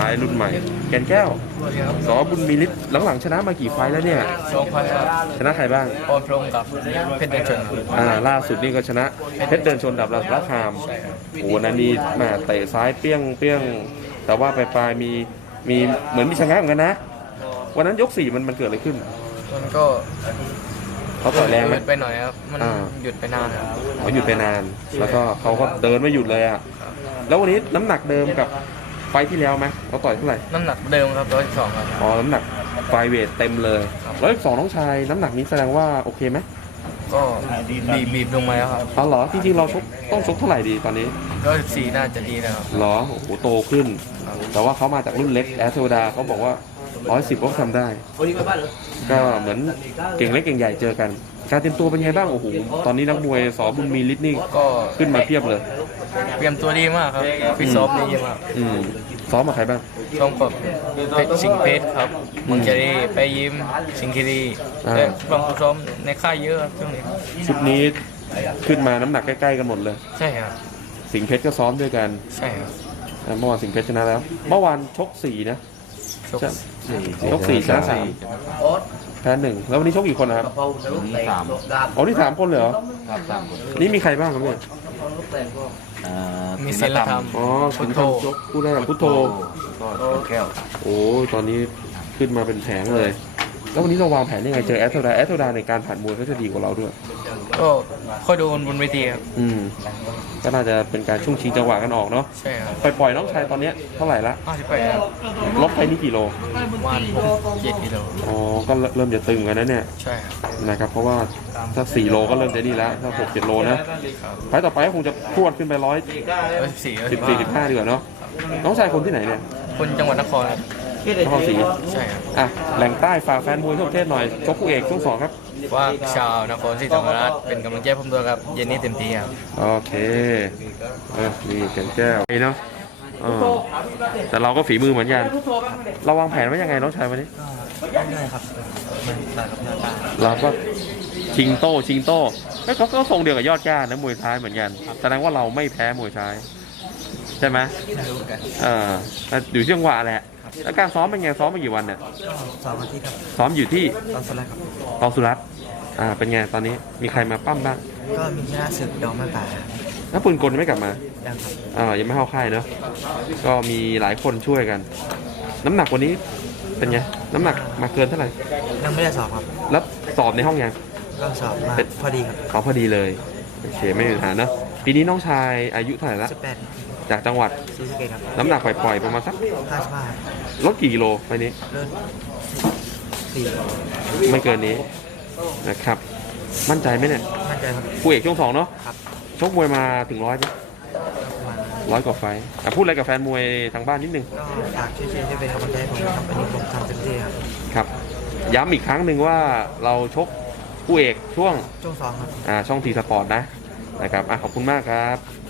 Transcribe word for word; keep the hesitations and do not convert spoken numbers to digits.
ายรุ่นใหม่แก่นแก้วสอบุญมีฤทธิ์หลังๆชนะมากี่ไฟล์แล้วเนี่ยสองพันครับชนะใครบ้างปอนพรหมกับเพชรเดินชนอ่าล่าสุดนี่ก็ชนะเพชรเดินชนดับรัสราคามโอ้นันนี่แม่เตะซ้ายเปี้ยงเปี้ยงแต่ว่าปลายๆมีมีเหมือนมีชะงักเหมือนกันนะวันนั้นยกสี่มันมันเกิดอะไรขึ้นมันก็เขาต่อยแรงไหมหยุดไปหน่อยครับมันอ่าหยุดไปนานครับเขาหยุดไปนาน แล้วก็เขาก็เดินไม่หยุดเลยอ่ะแล้ววันนี้น้ำหนักเดิมกับไฟล์ที่แล้วไหมเขาต่อยเท่าไหร่น้ำหนักเดิมครับร้อยสิบสองครับอ๋อน้ำหนักไฟล์เวทเต็มเลยร้อยสองน้องชายน้ำหนักนี้แสดงว่าโอเคไหมก็บีบบีบลงมาแล้วครับอ๋อเหรอจริงๆเราชกต้องชกเท่าไหร่ดีตอนนี้ร้อยสิบสี่น่าจะดีแล้วครับเหรอโอ้โหโตขึ้น แต่ว่าเขามาจากรุ่นเล็กแอสโซดาเขาบอกว่าร้อยสิบก็ทำได้ ก็เหมือนเก่งเล็กเก่งใหญ่เจอกัน การเตรียมตัวเป็นไงบ้างโอ้โหตอนนี้นักมวยสอบุญมีฤทธิ์นี่ก็ขึ้นมาเพียบเลยเตรียมตัวดีมากครับฟิตซ้อมดีมากอืมซ้อมมาใครบ้างซ้อมกับเพชรสิงห์เพชรครับมังเจรีไปยิ้มสิงห์คีรีอ่าและบางผู้ซ้อมในค่ายเยอะครับช่วงนี้ชุดนี้ขึ้นมาน้ำหนักใกล้ๆกันหมดเลยใช่ครับสิงห์เพชรก็ซ้อมด้วยกันใช่ครับอ่าเมื่อวานสิงห์เพชรชนะแล้ว เมื่อวานชกสี่นะชกชกสี่ชนะสามแพ้หนึ่งแล้ววันนี้ชกกี่คนนะครับมีสามอ๋อนี่สามคนเลยเหรอครับสามคนนี่มีใครบ้างครับเนี่ยอ่ามีศิลธรรมอ๋อพุคุทณโธทำชกผู้แรกพุทโธก็แก้วโอ้ยตอนนี้ขึ้นมาเป็นแผงเลย แล้ววันนี้เราวางแผนยังไงเจอแอสโทดาแอสโทดาในการผ่านมวยเขาจะดีกว่าเราด้วยก็ค่อยดูบนเวทีครับอืมก็น่าจะเป็นการช่วงชิงจังหวะกันออกเนาะใช่ครับปล่อยปล่อยน้องชายตอนเนี้ยเท่าไหร่ละห้าสิบแปดครับลบไปนี่กี่โลประมาณหกเจ็ดกิโลอ๋อก็เริ่มจะตึงกันนะเนี่ยใช่ครับนะครับเพราะว่าถ้าสี่โลก็เริ่มจะนี่แล้วถ้าหกเจ็ดโลนะไฟต์ต่อไปก็คงจะพรวดขึ้นไปร้อยร้อยสิบสี่ร้อยสิสิบบ สี่สิบห้าดีกว่าเนาะน้องชายคนที่ไหนเนี่ยคนจังหวัดนครครับนครศรีใช่ครับอ่ะแหล่งใต้ฝากแฟนมวยทั่วประเทศหน่อยชกคู่เอกช่วงสองครับว่าชาวนครศรีธรรมราชเป็นกำลังใจให้ผมด้วยครับเย็นนี้เต็มที่ครับโอเคเออนี่แก่นแก้วไอ้เนาะเออแต่เราก็ฝีมือเหมือนกันเราวางแผนไว้ยังไงน้องชายวันนี้ได้ครับมันได้กับยอดได้เราก็ชิงโต้ชิงโต้เฮ้ยเขาก็ทรงเดียวกับยอดก้านนะมวยท้ายเหมือนกันแสดงว่าเราไม่แพ้มวยท้ายใช่ไหมไม่รู้กันเออแต่อยู่ที่จังหวะแหละแล้วการซ้อมเป็นไงซ้อมมากี่วันเนี่ยสองอาทิตย์ครับซ้อมอยู่ที่ตอนสแลกครับตองสุรัตน์อ่าเป็นไงตอนนี้มีใครมาปั้มบ้างก็มีชนะศึกดองมาป่าแล้วปืนกลยังไม่กลับมายังครับอ่ายังไม่เข้าค่ายเนาะก็มีหลายคนช่วยกัน น้ำหนักวันนี้เป็นไงน้ำหนักมาเกินเท่าไหร่ยังไม่ได้สอบครับแล้วสอบในห้องยังก็สอบมาพอดีครับเขาพอดีเลยโอเคไม่มีปัญหาเนอะปีนี้น้องชายอายุเท่าไหร่ละสิบแปดจากจังหวัดซีสเกตครับน้ำหนักปล่อยๆประมาณสักห้าสิบห้าลดกี่กิโลไปนี้เริ่มสี่ไม่เกินนี้นะครับ มั่นใจไหมเนี่ยมั่นใจครับคู่เอกช่วงสองเนาะครับชกมวยมาถึงร้อยไหมประมาณร้อยกว่าไฟต์อ่ะพูดอะไรกับแฟนมวยทางบ้านนิดนึงก็ฝากช่วยเชียร์ช่วยเป็นกำลังใจให้ผมนะครับวันนี้ผมทำเต็มที่ครับครับ ย้ำอีกครั้งหนึ่งว่าเราชกคู่เอกช่วงช่วงสองครับอ่าช่องทีสปอร์ตนะนะครับอ่ะขอบคุณมากครับ